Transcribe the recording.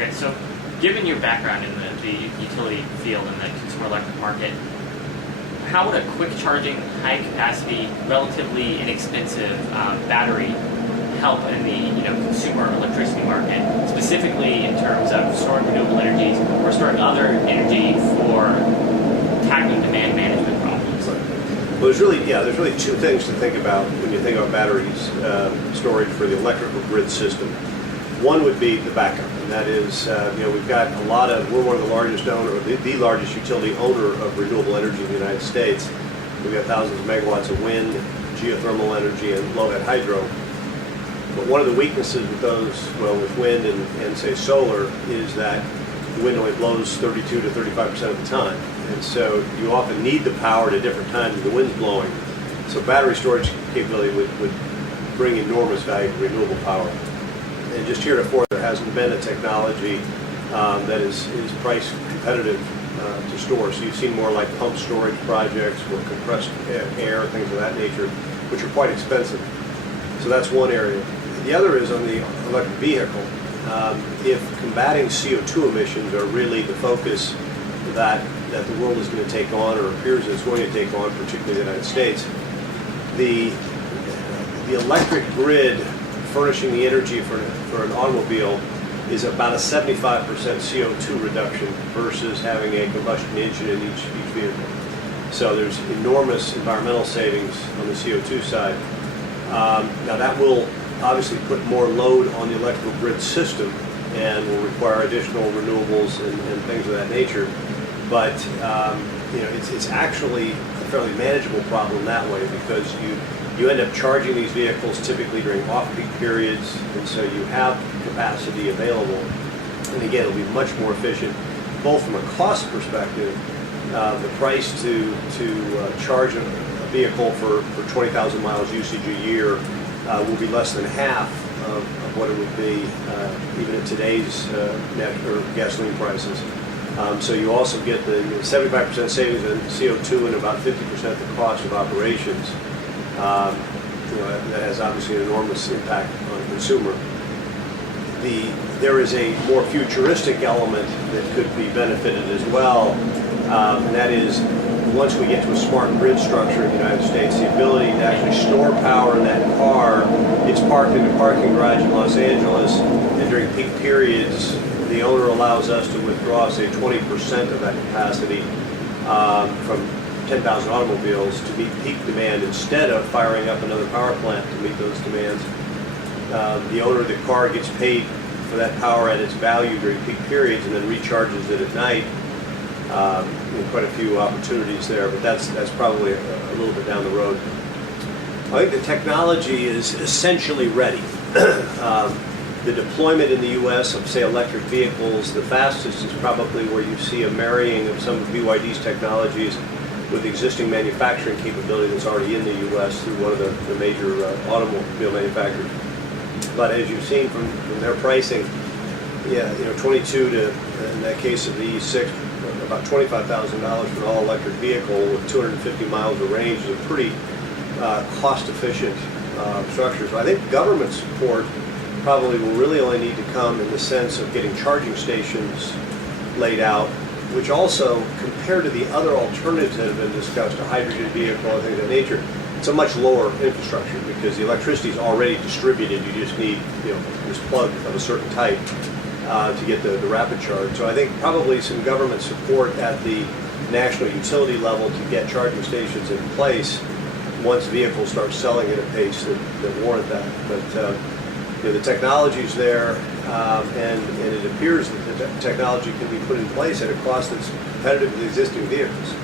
Okay, so given your background in the utility field and the consumer electric market, how would a quick charging, high capacity, relatively inexpensive battery help in the consumer electricity market, specifically in terms of storing renewable energies or storing other energy for tackling demand management problems? Well, there's really two things to think about when you think about batteries storage for the electrical grid system. One would be the backup, and that is, we've got we're one of the largest the largest utility owner of renewable energy in the United States. We've got thousands of megawatts of wind, geothermal energy, and low-head hydro. But one of the weaknesses with with wind and say solar, is that the wind only blows 32 to 35% of the time. And so you often need the power at a different time when the wind's blowing. So battery storage capability would bring enormous value to renewable power. And just heretofore, there hasn't been a technology that is price competitive to store. So you've seen more like pump storage projects or compressed air, things of that nature, which are quite expensive. So that's one area. The other is on the electric vehicle. If combating CO2 emissions are really the focus that the world is going to take on, or appears it's going to take on, particularly the United States, the electric grid furnishing the energy for an automobile is about a 75% CO2 reduction versus having a combustion engine in each vehicle. So there's enormous environmental savings on the CO2 side. Now that will obviously put more load on the electrical grid system and will require additional renewables and things of that nature. But it's actually a fairly manageable problem that way, because you end up charging these vehicles typically during off-peak periods, and so you have capacity available. And again, it'll be much more efficient, both from a cost perspective. The price to charge a vehicle for 20,000 miles usage a year will be less than half of what it would be even at today's gasoline prices. So you also get the 75% savings in CO2 and about 50% the cost of operations. That has obviously an enormous impact on the consumer. There is a more futuristic element that could be benefited as well, and that is, once we get to a smart grid structure in the United States, the ability to actually store power in that car. It's parked in a parking garage in Los Angeles, and during peak periods, the owner allows us to withdraw, say, 20% of that capacity from 10,000 automobiles to meet peak demand, instead of firing up another power plant to meet those demands. The owner of the car gets paid for that power at its value during peak periods, and then recharges it at night. Quite a few opportunities there, but that's probably a little bit down the road. I think the technology is essentially ready. The deployment in the U.S. of, say, electric vehicles, the fastest is probably where you see a marrying of some of BYD's technologies with existing manufacturing capability that's already in the U.S. through one of the major automobile manufacturers. But as you've seen from their pricing, 22 to, in that case of the E6, about $25,000 for an all-electric vehicle with 250 miles of range is a pretty cost-efficient structure. So I think government support probably will really only need to come in the sense of getting charging stations laid out, which also, compared to the other alternatives that have been discussed, a hydrogen vehicle and things of that nature, it's a much lower infrastructure, because the electricity is already distributed. You just need this plug of a certain type to get the rapid charge. So I think probably some government support at the national utility level to get charging stations in place once vehicles start selling at a pace that warrant that. But the technology's there, and it appears that the technology can be put in place at a cost that's competitive with existing vehicles.